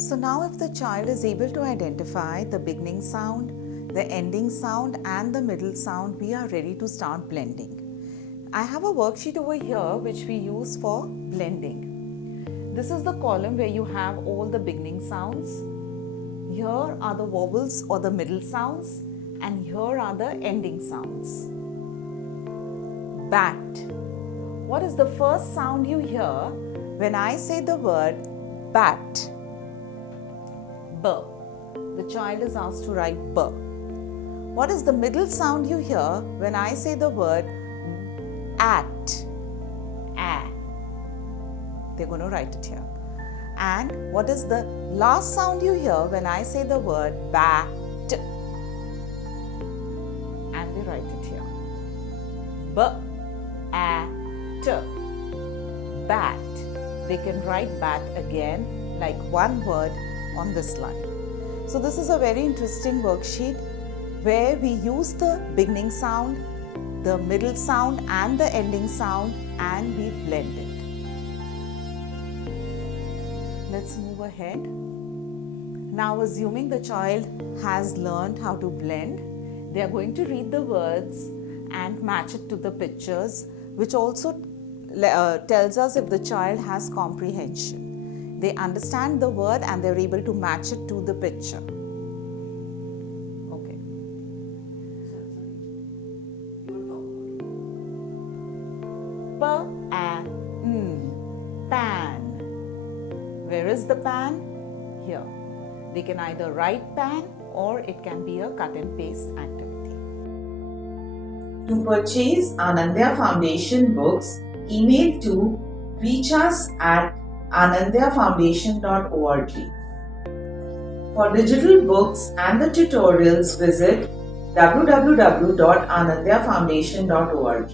So now if the child is able to identify the beginning sound, the ending sound and the middle sound, we are ready to start blending. I have a worksheet over here which we use for blending. This is the column where you have all the beginning sounds. Here are the vowels or the middle sounds, and here are the ending sounds. Bat. What is the first sound you hear when I say the word bat? B. The child is asked to write B. What is the middle sound you hear when I say the word at? A. They're going to write it here. And what is the last sound you hear when I say the word bat? And they write it here. B, A, T. Bat. They can write bat again like one word on this line. So this is a very interesting worksheet where we use the beginning sound, the middle sound and the ending sound, and we blend it. Let's move ahead. Now, assuming the child has learned how to blend, they are going to read the words and match it to the pictures, which also tells us if the child has comprehension. They understand the word and they're able to match it to the picture. Okay. Pan. Where is the pan? Here. They can either write pan or it can be a cut and paste activity. To purchase Anandaya Foundation books, email to reachus@anandayafoundation.org. For digital books and the tutorials, visit www.anandayafoundation.org.